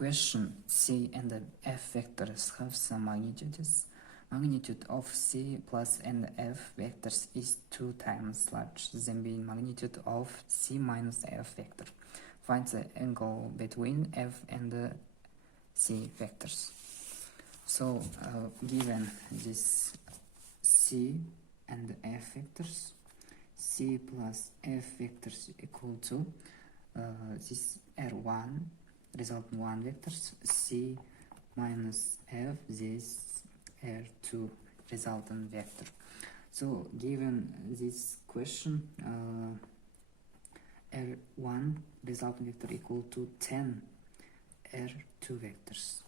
question, C and F vectors have some magnitudes. Magnitude of C plus and F vectors is 2 times larger than the magnitude of C minus F vector. Find the angle between F and C vectors. So, given this C and F vectors, C plus F vectors equal to this R1 resultant 1 vectors, C minus F, this R2 resultant vector. So given this question, R1 resultant vector equal to 10 R2 vectors.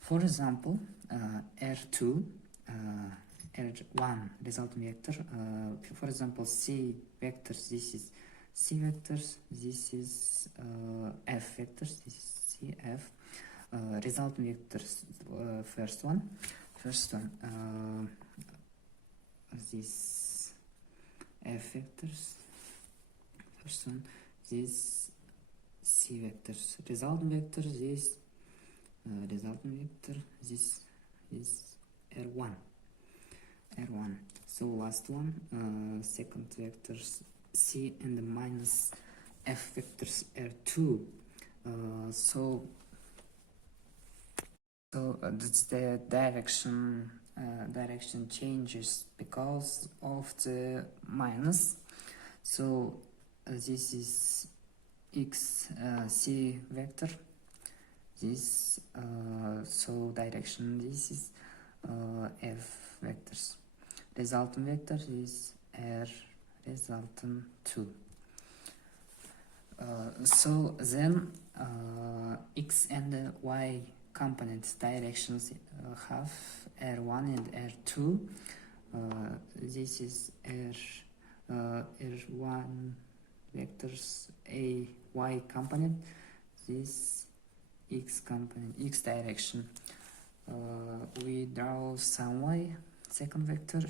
For example, R2 R1 resultant vector, for example, C vectors, this is C vectors, this is F vectors, this is C, F. Resultant vectors, first one, this F vectors, first one, this C vectors, resultant vector, this resultant vector, this is R1. So last one, second vectors C and minus F vectors R2. So that's the direction changes because of the minus. So this is X C vector. This so direction, this is F vectors. Resultant vector is R resultant 2. So then X and Y component directions have R1 and R2. This is R1 vectors A Y component, this X component, X direction. We draw some Y, second vector,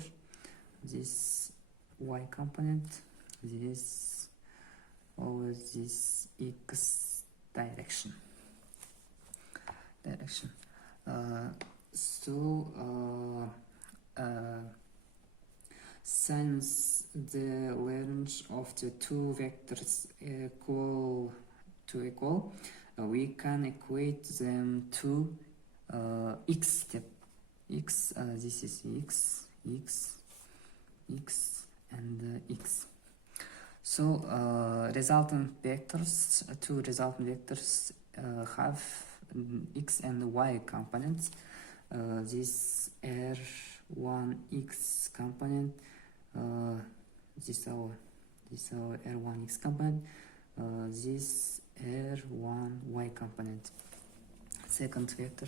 this Y component, this always this X direction. Since the range of the two vectors equal, we can equate them to X step. X, this is X, and X. So resultant vectors, two resultant vectors have X and Y components. This R1X component, this our R1X component, this R1Y component. Second vector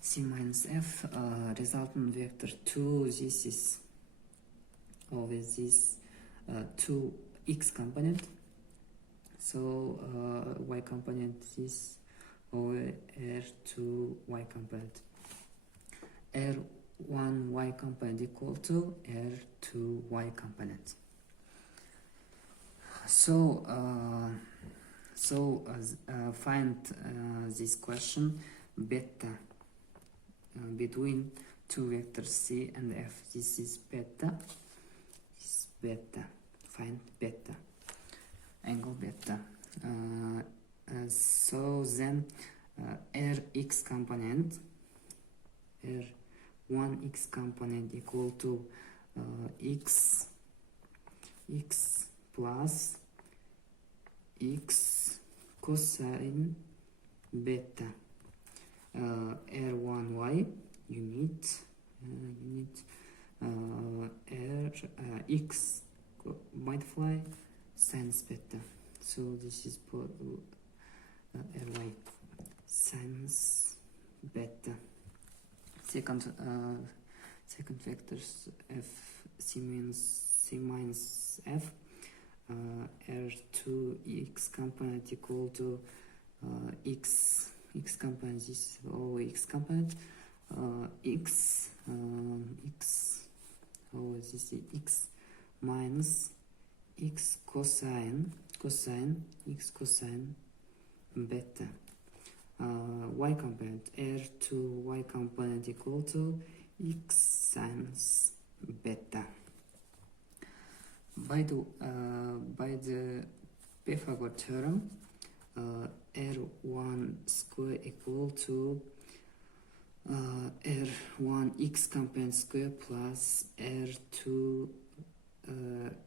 C minus F, resultant vector 2, this is always this 2X component. So Y component is over R2Y component. R1Y component equal to R2Y component. So find this question beta between two vectors C and F. This is beta. Find beta, angle beta. So then Rx component, R1X component equal to X plus X cosine beta. R1Y unit X multiply sinus beta. So this is Ry sinus beta. Second vectors F C minus F, R2X component equal to X component, this is all X component, this is X minus X cosine X cosine beta. y component, R2 y component equal to x sinus beta. By the Pythagoras theorem, R1 square equal to R1 x component square plus R2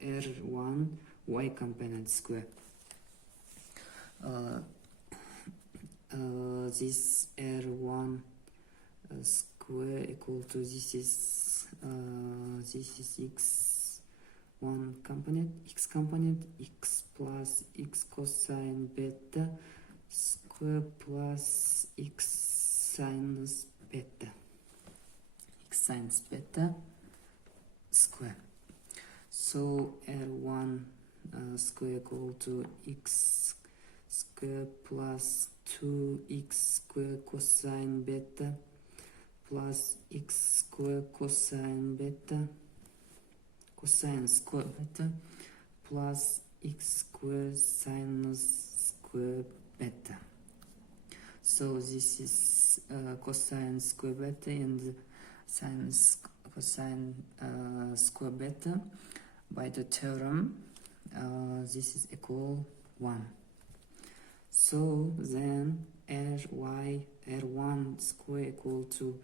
R1 y component square. This R1 square equal to this is x1 component, x plus x cosine beta square plus x sinus beta square. So R1 square equal to x square plus 2x square cosine beta plus x square cosine square beta plus x square sinus square beta. So this is cosine square beta and sinus cosine square beta. By the theorem, this is equal 1. So then R1 square equal to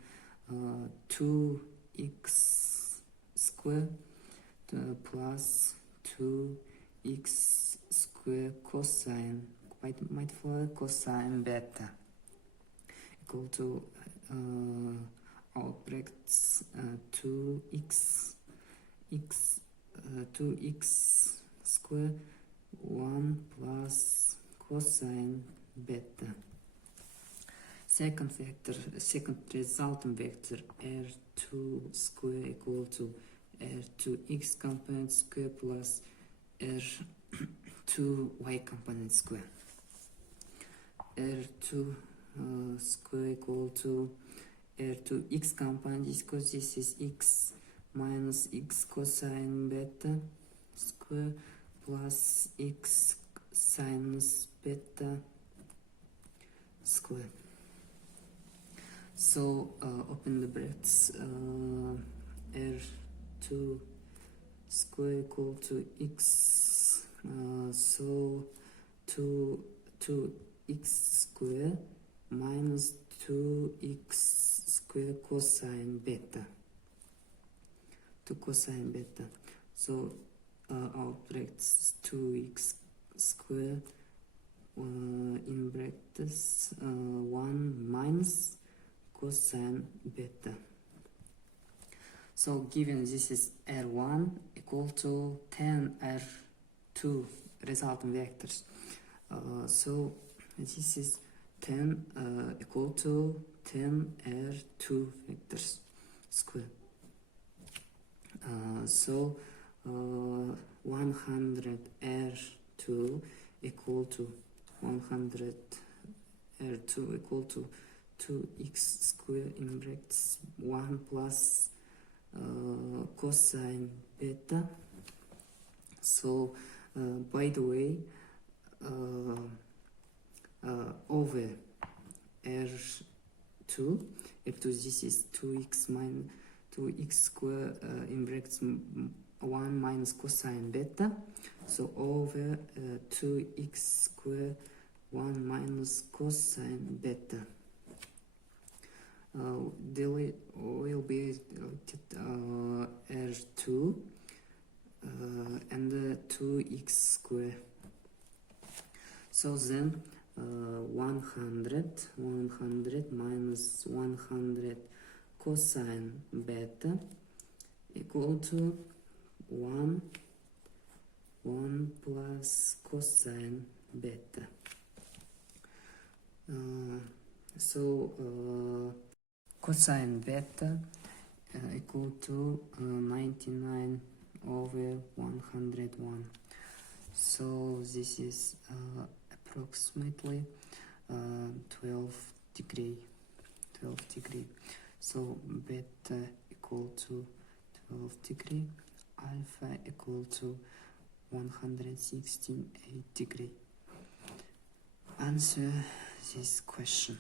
2x square plus 2x square cosine beta equal to brackets 2x square 1 plus cosine beta. Second resultant vector R2 square equal to R2x component square plus R2y component square. R2 square equal to R2x component is because this is x minus x cosine beta square plus x sinus beta square. So open the brackets, R2 square equal to x, so 2x square minus 2x square cosine beta, so our brackets 2x square in brackets 1 minus cosine beta. So given this is R1 equal to 10 R2 resultant vectors, so this is 10 equal to 10 R2 vectors square. So 100 R2 equal to 100 R2 equal to 2x square in brackets 1 plus cosine beta. So by the way, over R2 this is 2x minus 2x square in brackets 1 minus cosine beta, so over 2x square 1 minus cosine beta will be R2 and 2x square. So then 100 minus 100 cosine beta equal to 1 plus cosine beta. So cosine beta equal to 99 over 101. So this is approximately 12 degree. So beta equal to 12 degree, alpha equal to 168 degree. Answer this question.